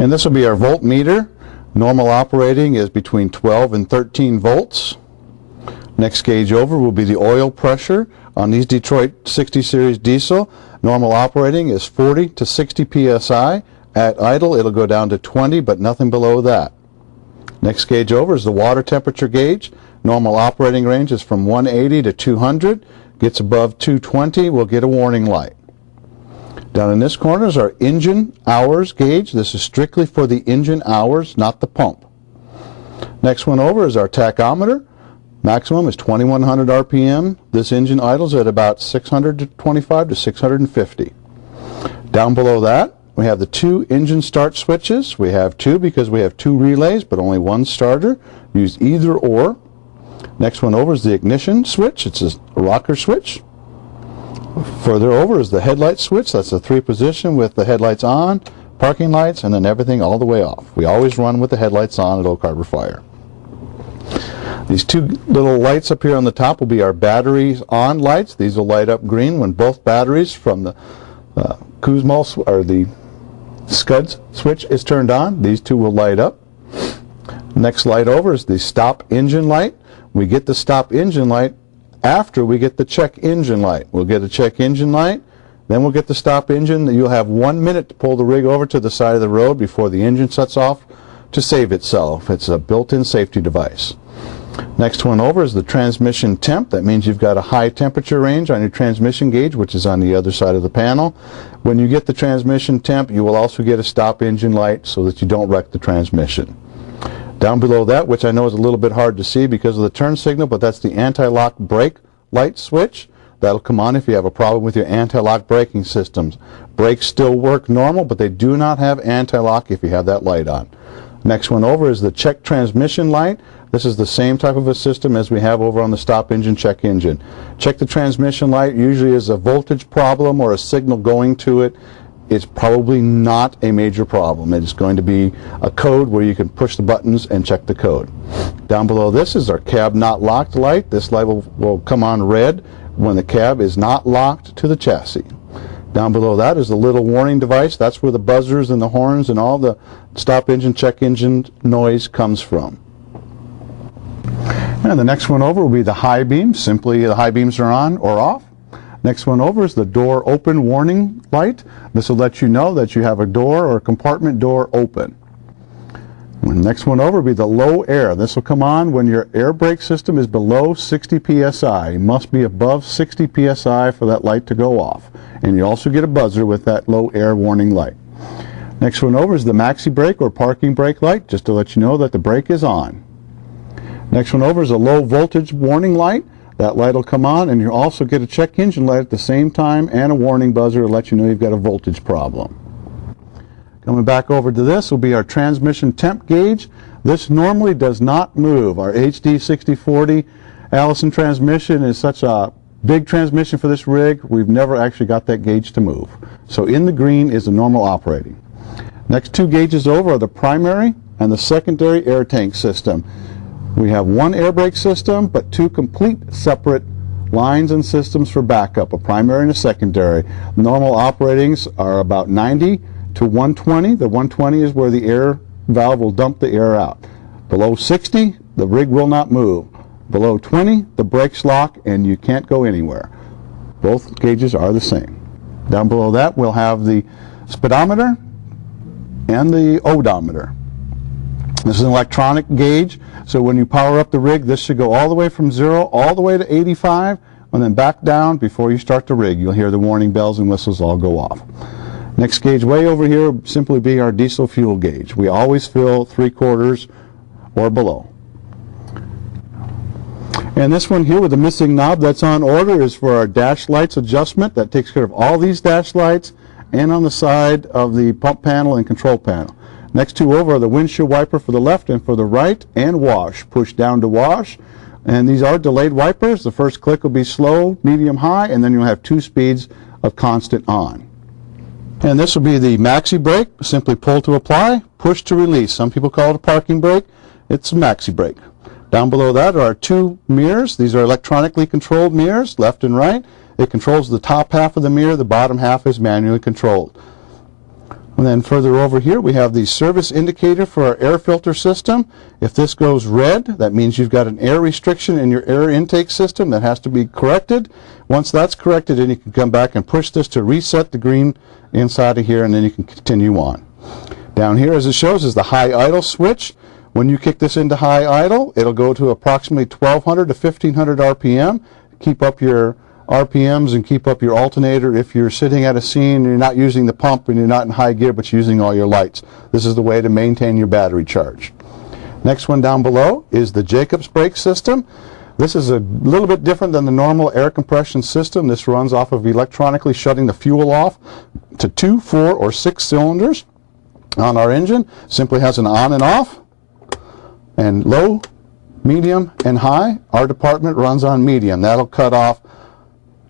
And this will be our voltmeter. Normal operating is between 12 and 13 volts. Next gauge over will be the oil pressure on these Detroit 60 series diesel. Normal operating is 40 to 60 psi. At idle it'll go down to 20, but nothing below that. Next gauge over is the water temperature gauge. Normal operating range is from 180 to 200. Gets above 220, we'll get a warning light. Down in this corner is our engine hours gauge. This is strictly for the engine hours, not the pump. Next one over is our tachometer. Maximum is 2100 RPM. This engine idles at about 625 to 650. Down below that, we have the two engine start switches. We have two because we have two relays, but only one starter. Use either or. Next one over is the ignition switch. It's a rocker switch. Further over is the headlight switch. That's a 3-position with the headlights on, parking lights, and then everything all the way off. We always run with the headlights on at Oak Harbor Fire. These two little lights up here on the top will be our batteries on lights. These will light up green when both batteries from the Kussmaul or the Scuds switch is turned on. These two will light up. Next light over is the stop engine light. We get the stop engine light after we get the check engine light. We'll get a check engine light, then we'll get the stop engine. You'll have 1 minute to pull the rig over to the side of the road before the engine shuts off to save itself. It's a built-in safety device. Next one over is the transmission temp. That means you've got a high temperature range on your transmission gauge, which is on the other side of the panel. When you get the transmission temp, you will also get a stop engine light so that you don't wreck the transmission. Down below that, which I know is a little bit hard to see because of the turn signal, but that's the anti-lock brake light switch. That'll come on if you have a problem with your anti-lock braking systems. Brakes still work normal, but they do not have anti-lock if you have that light on. Next one over is the check transmission light. This is the same type of a system as we have over on the stop engine, check engine. Check the transmission light usually is a voltage problem or a signal going to it. It's probably not a major problem. It's going to be a code where you can push the buttons and check the code. Down below this is our cab not locked light. This light will come on red when the cab is not locked to the chassis. Down below that is the little warning device. That's where the buzzers and the horns and all the stop engine, check engine noise comes from. And the next one over will be the high beam. Simply the high beams are on or off. Next one over is the door open warning light. This will let you know that you have a door or a compartment door open. The next one over will be the low air. This will come on when your air brake system is below 60 psi. You must be above 60 psi for that light to go off. And you also get a buzzer with that low air warning light. Next one over is the maxi brake or parking brake light, just to let you know that the brake is on. Next one over is a low voltage warning light. That light will come on, and you also get a check engine light at the same time and a warning buzzer to let you know you've got a voltage problem. Coming back over to this will be our transmission temp gauge. This normally does not move. Our HD 6040 Allison transmission is such a big transmission for this rig, we've never actually got that gauge to move. So in the green is the normal operating. Next two gauges over are the primary and the secondary air tank system. We have one air brake system, but two complete separate lines and systems for backup, a primary and a secondary. Normal operatings are about 90 to 120. The 120 is where the air valve will dump the air out. Below 60, the rig will not move. Below 20, the brakes lock and you can't go anywhere. Both gauges are the same. Down below that, we'll have the speedometer and the odometer. This is an electronic gauge. So when you power up the rig, this should go all the way from 0 all the way to 85 and then back down before you start the rig. You'll hear the warning bells and whistles all go off. Next gauge way over here will simply be our diesel fuel gauge. We always fill 3/4 or below. And this one here with the missing knob that's on order is for our dash lights adjustment. That takes care of all these dash lights and on the side of the pump panel and control panel. Next two over are the windshield wiper for the left and for the right, and wash. Push down to wash. And these are delayed wipers. The first click will be slow, medium, high, and then you'll have 2 speeds of constant on. And this will be the maxi brake. Simply pull to apply, push to release. Some people call it a parking brake. It's a maxi brake. Down below that are our 2 mirrors. These are electronically controlled mirrors, left and right. It controls the top half of the mirror. The bottom half is manually controlled. And then further over here we have the service indicator for our air filter system. If this goes red, that means you've got an air restriction in your air intake system that has to be corrected. Once that's corrected, then you can come back and push this to reset the green inside of here, and then you can continue on. Down here, as it shows, is the high idle switch. When you kick this into high idle, it'll go to approximately 1200 to 1500 RPM. Keep up your RPMs and keep up your alternator if you're sitting at a scene and you're not using the pump and you're not in high gear but you're using all your lights. This is the way to maintain your battery charge. Next one down below is the Jacobs brake system. This is a little bit different than the normal air compression system. This runs off of electronically shutting the fuel off to 2, 4, or 6 cylinders on our engine. Simply has an on and off, and low, medium, and high. Our department runs on medium. That'll cut off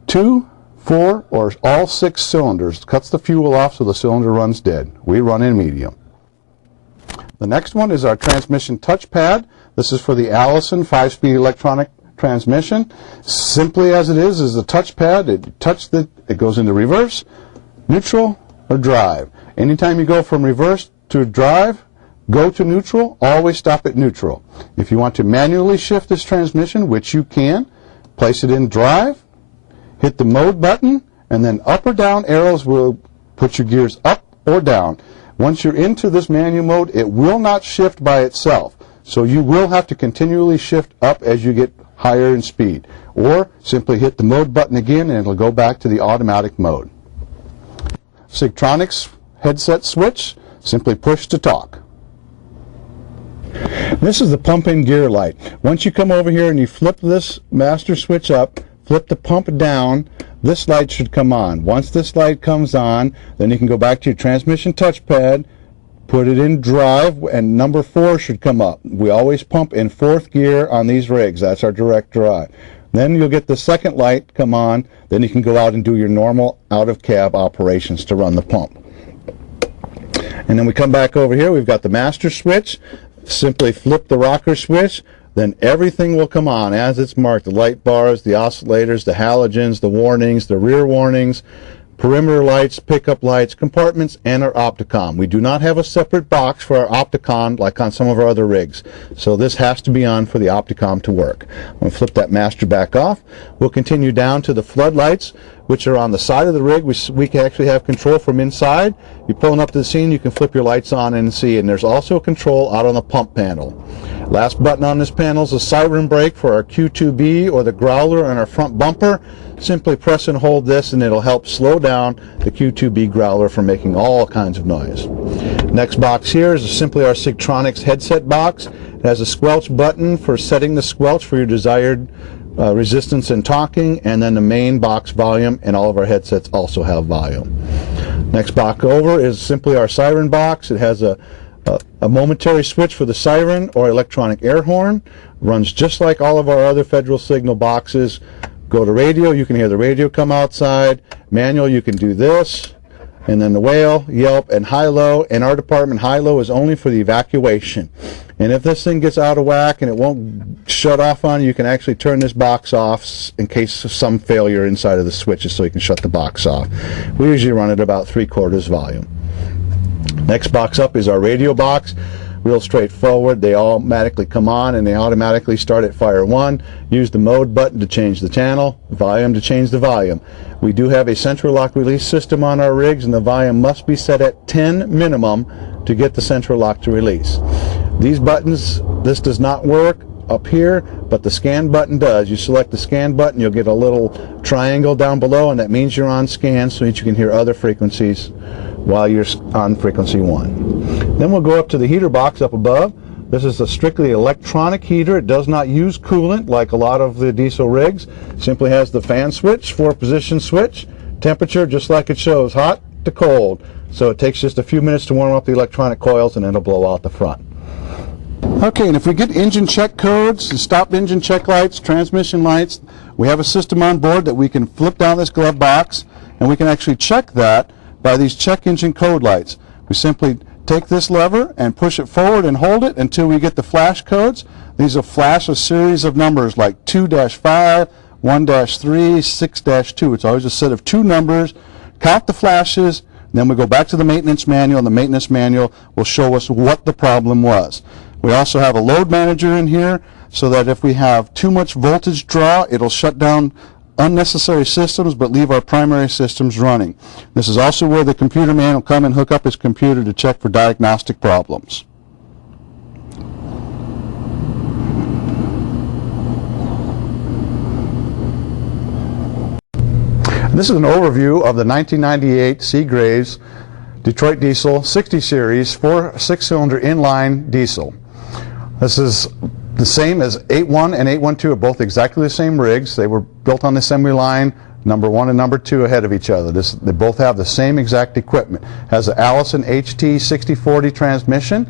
2, 4, or all 6 cylinders. Cuts the fuel off so the cylinder runs dead. We run in medium. The next one is our transmission touchpad. This is for the Allison 5-speed electronic transmission. Simply as it is a touchpad. It goes into reverse, neutral, or drive. Anytime you go from reverse to drive, go to neutral, always stop at neutral. If you want to manually shift this transmission, which you can, place it in drive, hit the mode button, and then up or down arrows will put your gears up or down. Once you're into this manual mode, it will not shift by itself. So you will have to continually shift up as you get higher in speed. Or simply hit the mode button again and it'll go back to the automatic mode. Sigtronics headset switch, simply push to talk. This is the pump in gear light. Once you come over here and you flip this master switch up, flip the pump down, this light should come on. Once this light comes on, then you can go back to your transmission touchpad, put it in drive, and number 4 should come up. We always pump in 4th gear on these rigs. That's our direct drive. Then you'll get the second light come on, then you can go out and do your normal out-of-cab operations to run the pump. And then we come back over here, we've got the master switch. Simply flip the rocker switch, then everything will come on as it's marked. The light bars, the oscillators, the halogens, the warnings, the rear warnings, perimeter lights, pickup lights, compartments, and our Opticom. We do not have a separate box for our Opticom like on some of our other rigs. So this has to be on for the Opticom to work. We'll flip that master back off. We'll continue down to the floodlights, which are on the side of the rig. We can actually have control from inside. You're pulling up to the scene, you can flip your lights on and see. And there's also a control out on the pump panel. Last button on this panel is a siren brake for our Q2B or the growler on our front bumper. Simply press and hold this and it'll help slow down the Q2B growler from making all kinds of noise. Next box here is simply our Sigtronics headset box. It has a squelch button for setting the squelch for your desired resistance and talking, and then the main box volume, and all of our headsets also have volume. Next box over is simply our siren box. It has a momentary switch for the siren or electronic air horn. Runs just like all of our other Federal Signal boxes. Go to radio, you can hear the radio come outside. Manual, you can do this. And then the whale, yelp, and high-low. In our department, high-low is only for the evacuation. And if this thing gets out of whack and it won't shut off on you, you can actually turn this box off in case of some failure inside of the switches so you can shut the box off. We usually run at about 3/4 volume. Next box up is our radio box. Real straightforward. They automatically come on and they automatically start at fire 1. Use the mode button to change the channel, volume to change the volume. We do have a central lock release system on our rigs, and the volume must be set at 10 minimum to get the central lock to release. These buttons, this does not work up here, but the scan button does. You select the scan button, you'll get a little triangle down below, and that means you're on scan so that you can hear other frequencies while you're on frequency 1. Then we'll go up to the heater box up above. This is a strictly electronic heater. It does not use coolant like a lot of the diesel rigs. Simply has the fan switch, 4-position switch, temperature just like it shows, hot to cold. So it takes just a few minutes to warm up the electronic coils and it'll blow out the front. Okay, and if we get engine check codes, stop engine check lights, transmission lights, we have a system on board that we can flip down this glove box and we can actually check that by these check engine code lights. We simply take this lever and push it forward and hold it until we get the flash codes. These will flash a series of numbers like 2-5, 1-3, 6-2. It's always a set of 2 numbers. Count the flashes, Then we go back to the maintenance manual, and the maintenance manual will show us what the problem was. We also have a load manager in here so that if we have too much voltage draw, it'll shut down unnecessary systems but leave our primary systems running. This is also where the computer man will come and hook up his computer to check for diagnostic problems. This is an overview of the 1998 Seagraves Detroit Diesel 60 Series 6-cylinder inline diesel. This is the same as 8.1 and 8.12 are both exactly the same rigs. They were built on the assembly line, number 1 and number 2 ahead of each other. They both have the same exact equipment. Has an Allison HT 6040 transmission,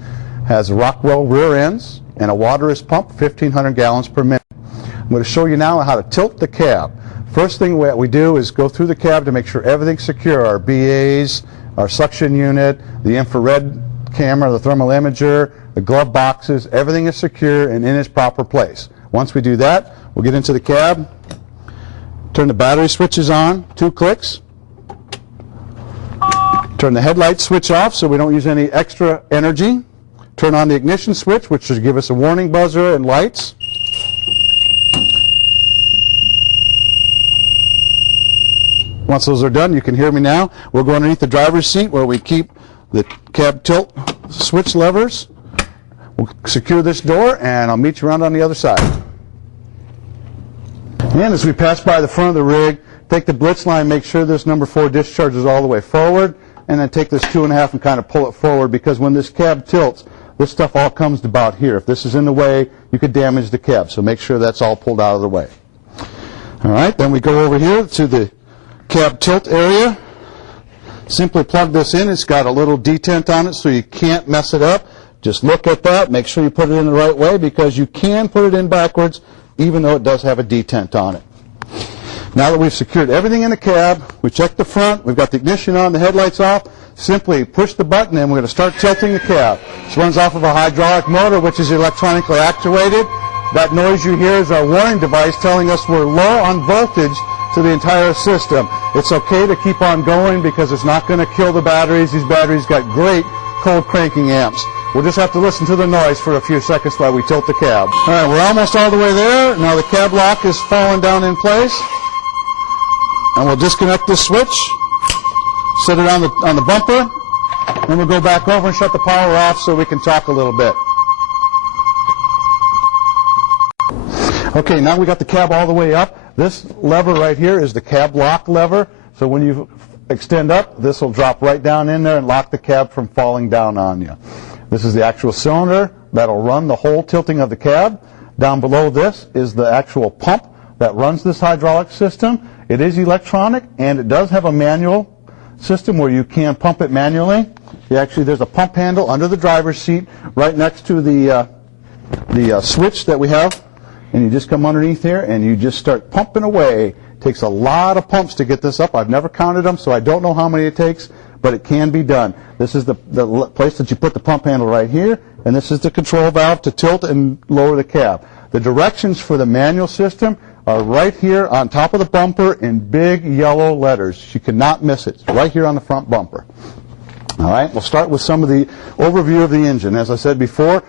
has Rockwell rear ends, and a waterless pump, 1,500 gallons per minute. I'm going to show you now how to tilt the cab. First thing we do is go through the cab to make sure everything's secure. Our BAs, our suction unit, the infrared camera, the thermal imager, the glove boxes, everything is secure and in its proper place. Once we do that, we'll get into the cab, turn the battery switches on, 2 clicks, turn the headlight switch off so we don't use any extra energy, turn on the ignition switch, which should give us a warning buzzer and lights. Once those are done, you can hear me now. We'll go underneath the driver's seat where we keep the cab tilt switch levers. We'll secure this door, and I'll meet you around on the other side. And as we pass by the front of the rig, take the blitz line, make sure this number 4 discharges all the way forward, and then take this 2.5 and kind of pull it forward, because when this cab tilts, this stuff all comes to about here. If this is in the way, you could damage the cab, so make sure that's all pulled out of the way. All right, then we go over here to the cab tilt area. Simply plug this in. It's got a little detent on it so you can't mess it up. Just look at that. Make sure you put it in the right way, because you can put it in backwards even though it does have a detent on it. Now that we've secured everything in the cab, we checked the front, we've got the ignition on, the headlights off, simply push the button and we're going to start tilting the cab. This runs off of a hydraulic motor which is electronically actuated. That noise you hear is our warning device telling us we're low on voltage to the entire system. It's okay to keep on going because it's not going to kill the batteries. These batteries got great cold cranking amps. We'll just have to listen to the noise for a few seconds while we tilt the cab. All right, we're almost all the way there. Now the cab lock is falling down in place. And we'll disconnect this switch, set it on the bumper, and we'll go back over and shut the power off so we can talk a little bit. Okay, now we got the cab all the way up. This lever right here is the cab lock lever. So when you extend up, this will drop right down in there and lock the cab from falling down on you. This is the actual cylinder that'll run the whole tilting of the cab. Down below this is the actual pump that runs this hydraulic system. It is electronic, and it does have a manual system where you can pump it manually. There's a pump handle under the driver's seat right next to the switch that we have. And you just come underneath here and you just start pumping away. It takes a lot of pumps to get this up. I've never counted them, so I don't know how many it takes, but it can be done. This is the place that you put the pump handle right here, and this is the control valve to tilt and lower the cab. The directions for the manual system are right here on top of the bumper in big yellow letters. You cannot miss it. It's right here on the front bumper. All right, we'll start with some of the overview of the engine. As I said before,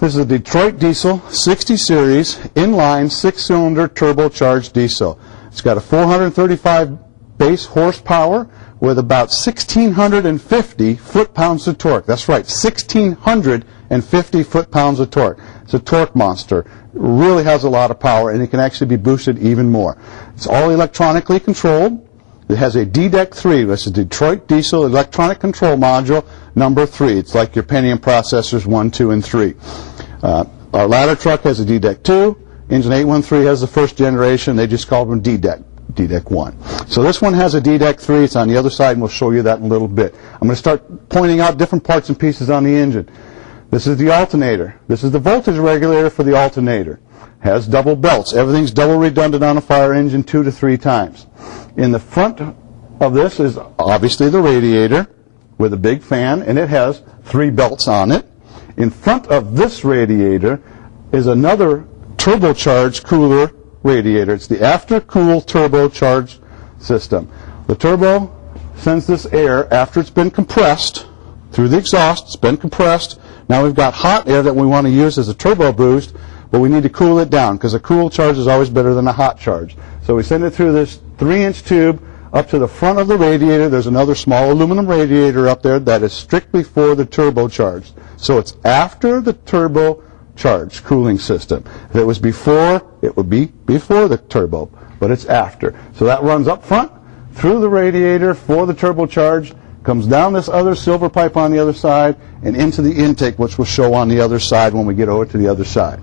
this is a Detroit Diesel 60 Series inline 6-cylinder turbocharged diesel. It's got a 435 base horsepower with about 1,650 foot-pounds of torque. That's right, 1,650 foot-pounds of torque. It's a torque monster. It really has a lot of power, and it can actually be boosted even more. It's all electronically controlled. It has a DDEC 3. That's a Detroit Diesel Electronic Control Module number 3. It's like your Pentium processors 1, 2, and 3. Our ladder truck has a DDEC 2. Engine 813 has the first generation. They just call them DDEC 1. So this one has a DDEC 3. It's on the other side, and we'll show you that in a little bit. I'm going to start pointing out different parts and pieces on the engine. This is the alternator. This is the voltage regulator for the alternator. Has double belts. Everything's double redundant on a fire engine 2 to 3 times. In the front of this is obviously the radiator with a big fan, and it has 3 belts on it. In front of this radiator is another turbocharged cooler radiator. It's the after-cool turbocharged system. The turbo sends this air after it's been compressed through the exhaust. It's been compressed. Now we've got hot air that we want to use as a turbo boost, but we need to cool it down because a cool charge is always better than a hot charge. So we send it through this 3-inch tube up to the front of the radiator. There's another small aluminum radiator up there that is strictly for the turbocharged. So it's after the turbocharged cooling system. If it was before, it would be before the turbo, but it's after. So that runs up front through the radiator for the turbocharged, comes down this other silver pipe on the other side and into the intake, which will show on the other side when we get over to the other side.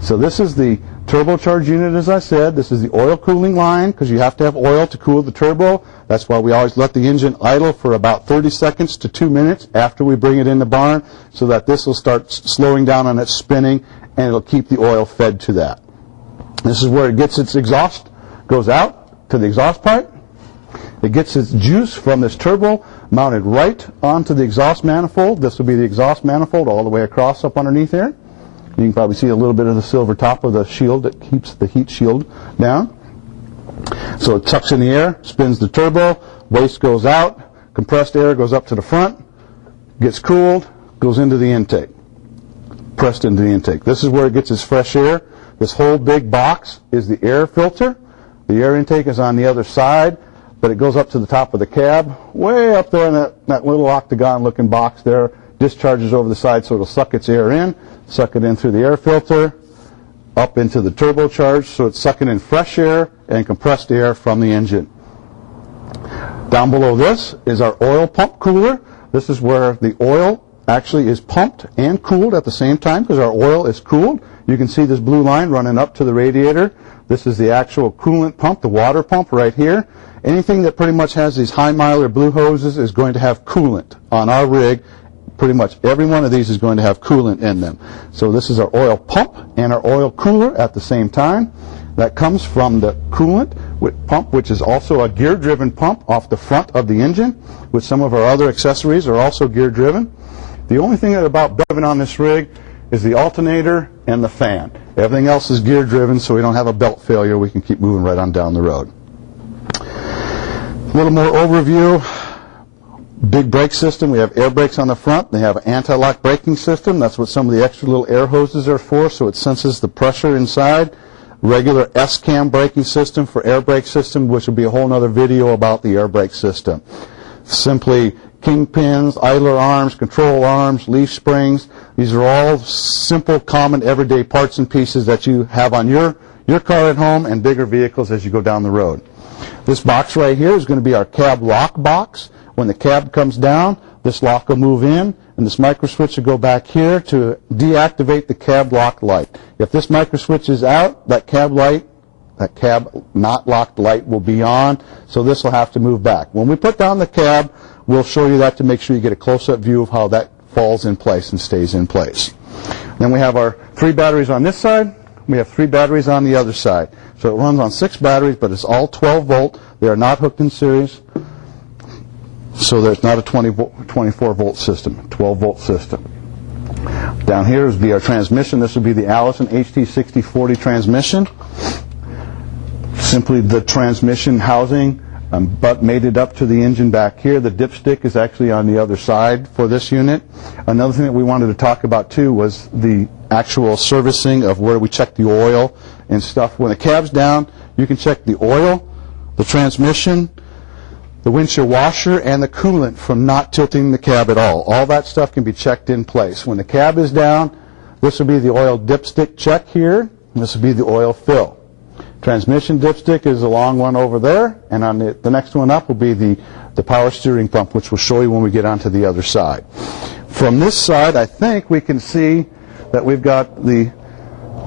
So this is the turbocharged unit, as I said. This is the oil cooling line because you have to have oil to cool the turbo. That's why we always let the engine idle for about 30 seconds to 2 minutes after we bring it in the barn so that this will start slowing down on its spinning and it'll keep the oil fed to that. This is where it gets its exhaust, goes out to the exhaust pipe. It gets its juice from this turbo mounted right onto the exhaust manifold. This will be the exhaust manifold all the way across up underneath here. You can probably see a little bit of the silver top of the shield that keeps the heat shield down. So it sucks in the air, spins the turbo, waste goes out, compressed air goes up to the front, gets cooled, goes into the intake, pressed into the intake. This is where it gets its fresh air. This whole big box is the air filter. The air intake is on the other side, but it goes up to the top of the cab, way up there in that little octagon-looking box there, discharges over the side so it'll suck its air in, suck it in through the air filter, up into the turbocharged, so it's sucking in fresh air and compressed air from the engine. Down below this is our oil pump cooler. This is where the oil actually is pumped and cooled at the same time because our oil is cooled. You can see this blue line running up to the radiator. This is the actual coolant pump, the water pump right here. Anything that pretty much has these high miler blue hoses is going to have coolant on our rig. Pretty much every one of these is going to have coolant in them. So this is our oil pump and our oil cooler at the same time. That comes from the coolant pump, which is also a gear-driven pump off the front of the engine, which some of our other accessories are also gear-driven. The only thing about driven on this rig is the alternator and the fan. Everything else is gear-driven, so we don't have a belt failure. We can keep moving right on down the road. A little more overview. Big brake system. We have air brakes on the front. They have an anti-lock braking system. That's what some of the extra little air hoses are for, so it senses the pressure inside. Regular S-cam braking system for air brake system, which will be a whole other video about the air brake system. Simply kingpins, idler arms, control arms, leaf springs. These are all simple, common, everyday parts and pieces that you have on your car at home and bigger vehicles as you go down the road. This box right here is going to be our cab lock box. When the cab comes down, this lock will move in, and this micro switch will go back here to deactivate the cab lock light. If this micro switch is out, that cab not locked light will be on, so this will have to move back. When we put down the cab, we'll show you that to make sure you get a close-up view of how that falls in place and stays in place. Then we have our 3 batteries on this side. We have 3 batteries on the other side. So it runs on 6 batteries, but it's all 12 volt. They are not hooked in series. So there's not a 24 volt system, 12 volt system. Down here is our transmission. This would be the Allison HT6040 transmission. Simply the transmission housing, but mated up to the engine back here. The dipstick is actually on the other side for this unit. Another thing that we wanted to talk about too was the actual servicing of where we check the oil and stuff. When the cab's down, you can check the oil, the transmission, the windshield washer, and the coolant from not tilting the cab at all. All that stuff can be checked in place. When the cab is down, this will be the oil dipstick check here, and this will be the oil fill. Transmission dipstick is a long one over there, and on the next one up will be the power steering pump, which we'll show you when we get onto the other side. From this side, I think we can see that we've got the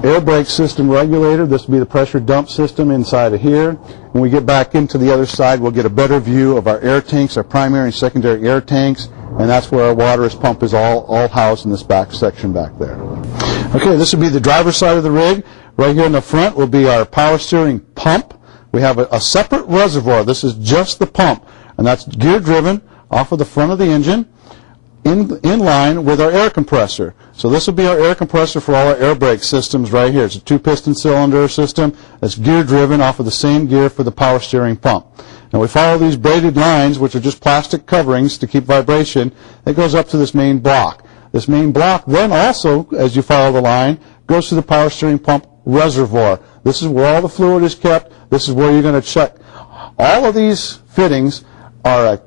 air brake system regulator. This will be the pressure dump system inside of here. When we get back into the other side, we'll get a better view of our air tanks, our primary and secondary air tanks, and that's where our water pump is all housed in this back section back there. Okay, this will be the driver's side of the rig. Right here in the front will be our power steering pump. We have a separate reservoir. This is just the pump, and that's gear driven off of the front of the engine in line with our air compressor. So this will be our air compressor for all our air brake systems right here. It's a 2-piston cylinder system that's gear driven off of the same gear for the power steering pump. Now we follow these braided lines, which are just plastic coverings to keep vibration. It goes up to this main block. This main block then also, as you follow the line, goes to the power steering pump reservoir. This is where all the fluid is kept. This is where you're going to check. All of these fittings are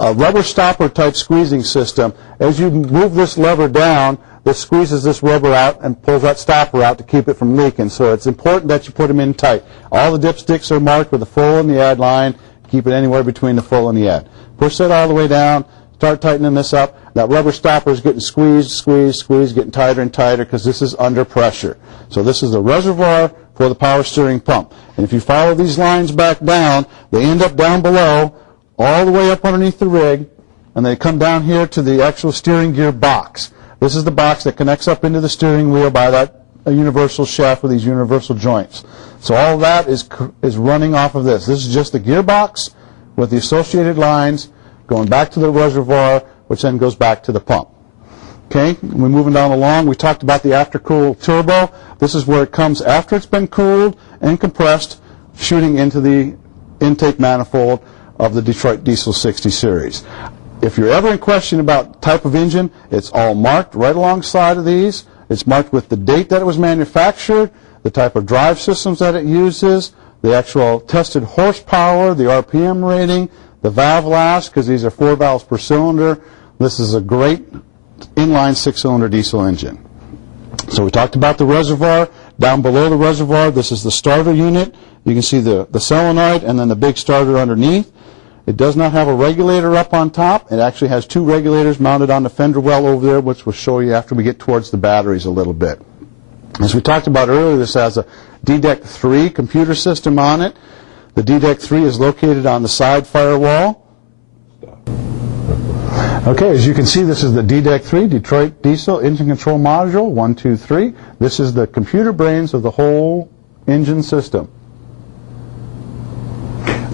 a rubber stopper type squeezing system. As you move this lever down, this squeezes this rubber out and pulls that stopper out to keep it from leaking. So it's important that you put them in tight. All the dipsticks are marked with the full and the add line. Keep it anywhere between the full and the add. Push that all the way down. Start tightening this up. That rubber stopper is getting squeezed, getting tighter and tighter because this is under pressure. So this is the reservoir for the power steering pump. And if you follow these lines back down, they end up down below, all the way up underneath the rig, and they come down here to the actual steering gear box. This is the box that connects up into the steering wheel by that universal shaft with these universal joints. So all of that is running off of this. This is just the gearbox with the associated lines going back to the reservoir, which then goes back to the pump. Okay, we're moving down along. We talked about the aftercool turbo. This is where it comes after it's been cooled and compressed, shooting into the intake manifold of the Detroit Diesel 60 series. If you're ever in question about type of engine, it's all marked right alongside of these. It's marked with the date that it was manufactured, the type of drive systems that it uses, the actual tested horsepower, the RPM rating, the valve last, because these are 4 valves per cylinder. This is a great inline 6-cylinder diesel engine. So we talked about the reservoir. Down below the reservoir, this is the starter unit. You can see the solenoid and then the big starter underneath. It does not have a regulator up on top. It actually has 2 regulators mounted on the fender well over there, which we'll show you after we get towards the batteries a little bit. As we talked about earlier, this has a DDEC 3 computer system on it. The DDEC 3 is located on the side firewall. Okay, as you can see, this is the DDEC 3, Detroit Diesel Engine Control Module 1, 2, 3. This is the computer brains of the whole engine system.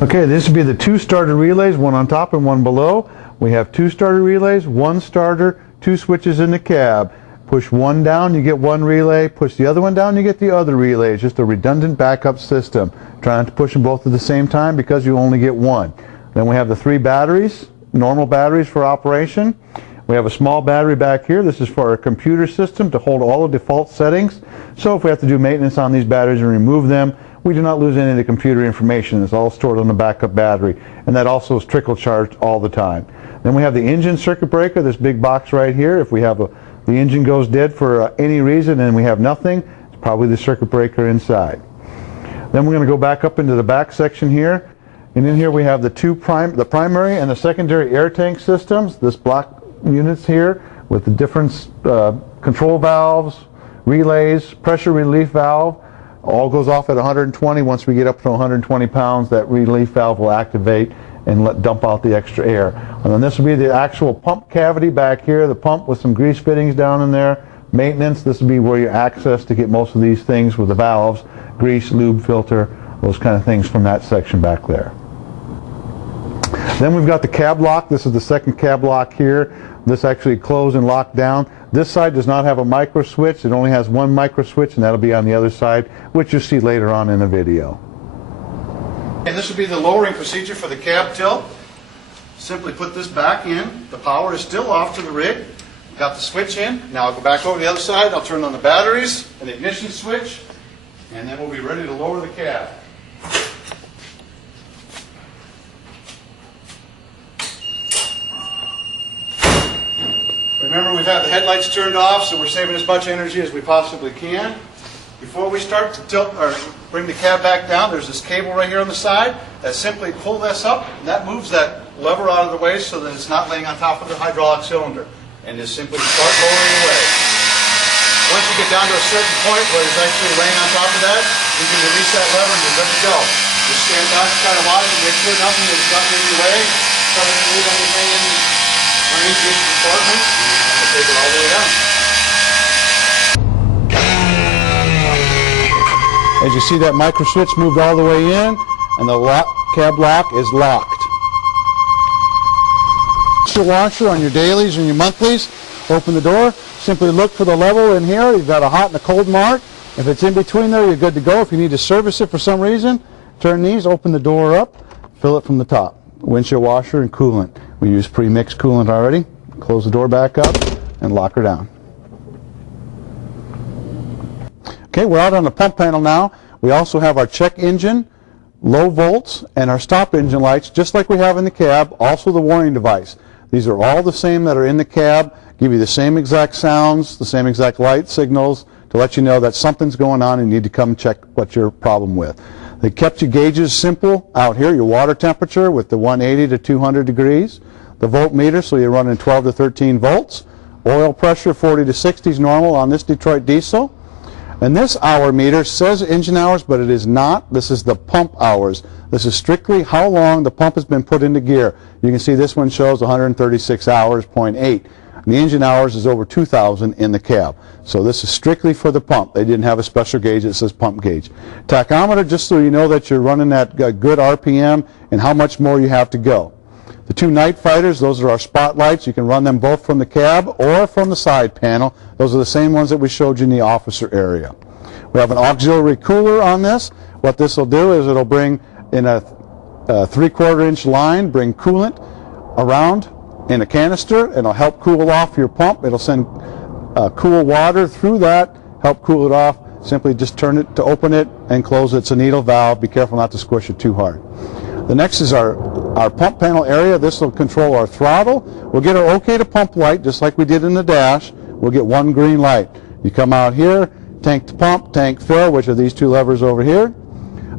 Okay, this would be the 2 starter relays, one on top and one below. We have 2 starter relays, 1 starter, 2 switches in the cab. Push one down, you get 1 relay. Push the other one down, you get the other relay. It's just a redundant backup system. Try not to push them both at the same time because you only get 1. Then we have the 3 batteries, normal batteries for operation. We have a small battery back here. This is for our computer system to hold all the default settings. So if we have to do maintenance on these batteries and remove them, we do not lose any of the computer information. It's all stored on the backup battery. And that also is trickle charged all the time. Then we have the engine circuit breaker, this big box right here. If we have the engine goes dead for any reason and we have nothing, it's probably the circuit breaker inside. Then we're going to go back up into the back section here. And in here we have the primary and the secondary air tank systems, this block units here with the different control valves, relays, pressure relief valve. All goes off at 120. Once we get up to 120 pounds, that relief valve will activate and dump out the extra air. And then this will be the actual pump cavity back here, the pump with some grease fittings down in there. Maintenance, this will be where you access to get most of these things with the valves, grease, lube, filter, those kind of things from that section back there. Then we've got the cab lock. This is the second cab lock here. This actually closes and locks down. This side does not have a micro switch. It only has 1 micro switch, and that'll be on the other side, which you'll see later on in the video. And this will be the lowering procedure for the cab tilt. Simply put this back in. The power is still off to the rig. Got the switch in. Now I'll go back over the other side. I'll turn on the batteries and the ignition switch, and then we'll be ready to lower the cab. Remember, we've had the headlights turned off, so we're saving as much energy as we possibly can. Before we start to tilt or bring the cab back down, there's this cable right here on the side that simply pull this up, and that moves that lever out of the way so that it's not laying on top of the hydraulic cylinder. And just simply start lowering away. Once you get down to a certain point where it's actually laying on top of that, you can release that lever and you're good to go. Just stand back, try to watch and make sure nothing is gotten in your way. Try to move anything underneath the compartment. Take it all the way down. As you see, that micro switch moved all the way in, and the cab lock is locked. Your washer on your dailies and your monthlies. Open the door. Simply look for the level in here. You've got a hot and a cold mark. If it's in between there, you're good to go. If you need to service it for some reason, turn these, open the door up, fill it from the top. Windshield washer and coolant. We use pre-mixed coolant already. Close the door back up and lock her down. Okay, we're out on the pump panel now. We also have our check engine, low volts, and our stop engine lights, just like we have in the cab, also the warning device. These are all the same that are in the cab, give you the same exact sounds, the same exact light signals to let you know that something's going on and you need to come check what your problem with. They kept your gauges simple out here, your water temperature with the 180 to 200 degrees, the voltmeter, so you're running 12 to 13 volts, oil pressure 40 to 60 is normal on this Detroit diesel. And this hour meter says engine hours, but it is not. This is the pump hours. This is strictly how long the pump has been put into gear. You can see this one shows 136 hours, 0.8. The engine hours is over 2,000 in the cab. So this is strictly for the pump. They didn't have a special gauge that says pump gauge. Tachometer, just so you know that you're running at good RPM and how much more you have to go. The two night fighters, those are our spotlights. You can run them both from the cab or from the side panel. Those are the same ones that we showed you in the officer area. We have an auxiliary cooler on this. What this will do is it'll bring in a 3/4 inch line, bring coolant around in a canister, and it'll help cool off your pump. It'll send cool water through that, help cool it off. Simply just turn it to open it and close it. It's a needle valve. Be careful not to squish it too hard. The next is our pump panel area. This will control our throttle. We'll get our OK to pump light, just like we did in the dash. We'll get one green light. You come out here, tank to pump, tank fill, which are these two levers over here.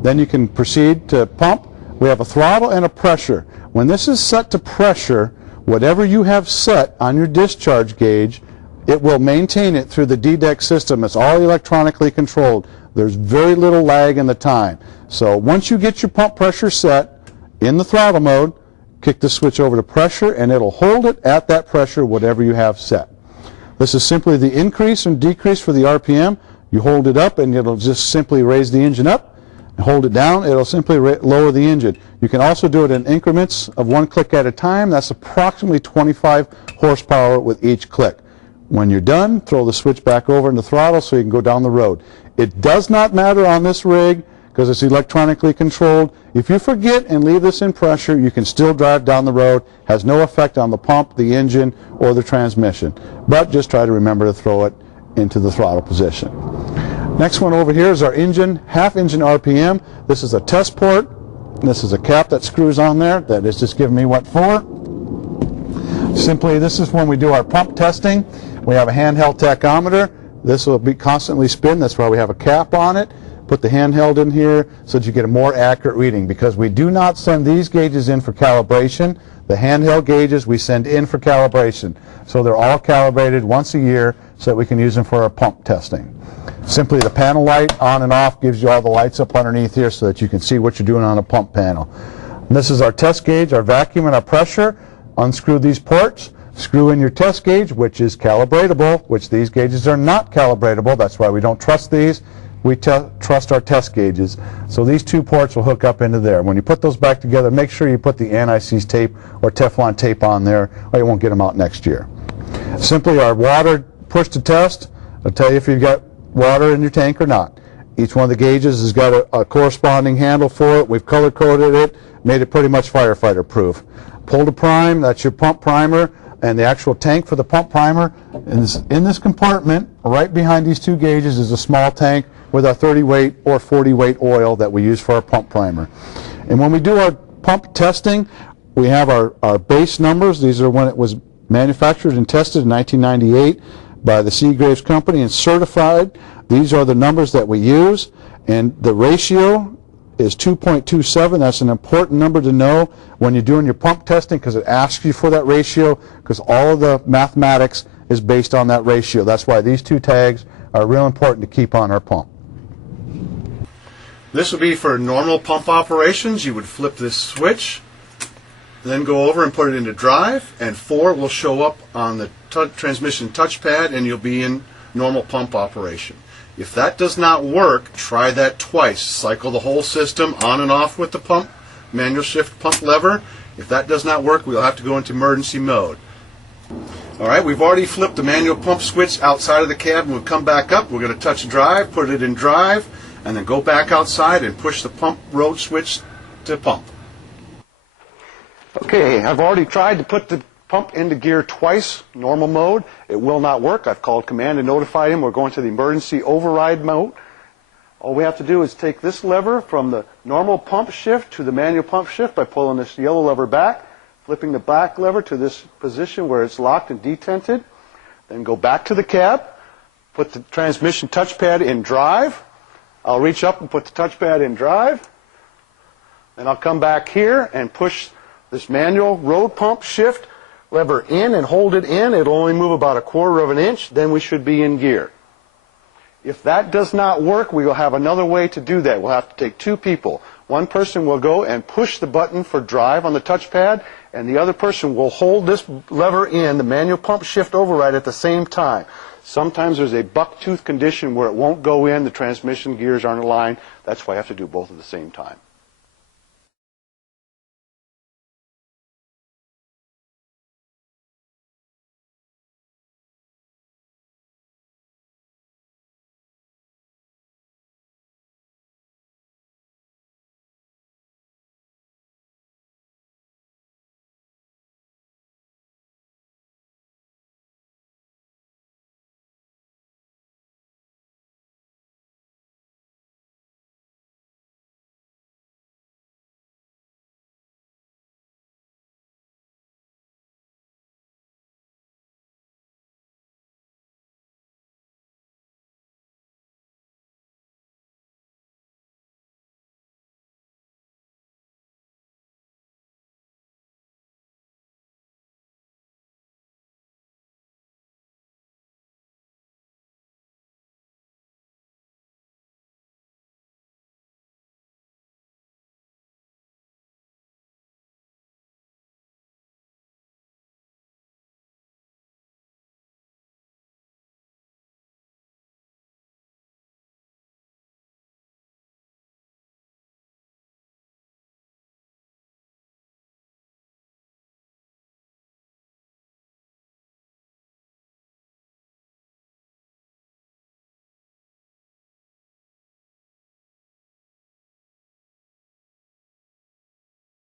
Then you can proceed to pump. We have a throttle and a pressure. When this is set to pressure, whatever you have set on your discharge gauge, it will maintain it through the DDEC system. It's all electronically controlled. There's very little lag in the time. So once you get your pump pressure set in the throttle mode, kick the switch over to pressure and it'll hold it at that pressure, whatever you have set. This is simply the increase and decrease for the RPM. You hold it up and it'll just simply raise the engine up. Hold it down, it'll simply lower the engine. You can also do it in increments of one click at a time. That's approximately 25 horsepower with each click. When you're done, throw the switch back over in the throttle so you can go down the road. It does not matter on this rig because it's electronically controlled. If you forget and leave this in pressure, you can still drive down the road. Has no effect on the pump, the engine, or the transmission. But just try to remember to throw it into the throttle position. Next one over here is our engine, half engine RPM. This is a test port. This is a cap that screws on there. That is just giving me what for. Simply, this is when we do our pump testing. We have a handheld tachometer. This will be constantly spin. That's why we have a cap on it. Put the handheld in here so that you get a more accurate reading, because we do not send these gauges in for calibration. The handheld gauges we send in for calibration. So they're all calibrated once a year so that we can use them for our pump testing. Simply the panel light on and off gives you all the lights up underneath here so that you can see what you're doing on a pump panel. And this is our test gauge, our vacuum and our pressure. Unscrew these ports, screw in your test gauge, which is calibratable, which these gauges are not calibratable. That's why we don't trust these. We trust our test gauges. So these two ports will hook up into there. When you put those back together, make sure you put the anti-seize tape or Teflon tape on there, or you won't get them out next year. Simply our water push to test. I'll tell you if you've got water in your tank or not. Each one of the gauges has got a corresponding handle for it. We've color-coded it, made it pretty much firefighter proof. Pull to prime, that's your pump primer, and the actual tank for the pump primer is in this compartment. Right behind these two gauges is a small tank with our 30 weight or 40 weight oil that we use for our pump primer. And when we do our pump testing, we have our base numbers. These are when it was manufactured and tested in 1998 by the Seagraves Company and certified. These are the numbers that we use, and the ratio is 2.27. That's an important number to know when you're doing your pump testing, because it asks you for that ratio, because all of the mathematics is based on that ratio. That's why these two tags are real important to keep on our pump. This would be for normal pump operations. You would flip this switch, then go over and put it into drive, and 4 will show up on the transmission touchpad, and you'll be in normal pump operation. If that does not work, try that twice. Cycle the whole system on and off with the pump, manual shift pump lever. If that does not work, we'll have to go into emergency mode. All right, we've already flipped the manual pump switch outside of the cab, and we'll come back up. We're going to touch drive, put it in drive, and then go back outside and push the pump road switch to pump. Okay, I've already tried to put the pump into gear twice, normal mode. It will not work. I've called command and notified him. We're going to the emergency override mode. All we have to do is take this lever from the normal pump shift to the manual pump shift by pulling this yellow lever back, flipping the back lever to this position where it's locked and detented, then go back to the cab, put the transmission touchpad in drive. I'll reach up and put the touchpad in drive. Then I'll come back here and push this manual road pump shift lever in and hold it in. It'll only move about 1/4 of an inch. Then we should be in gear. If that does not work, we will have another way to do that. We'll have to take two people. One person will go and push the button for drive on the touchpad, and the other person will hold this lever in, the manual pump shift override, at the same time. Sometimes there's a buck tooth condition where it won't go in, the transmission gears aren't aligned. That's why I have to do both at the same time.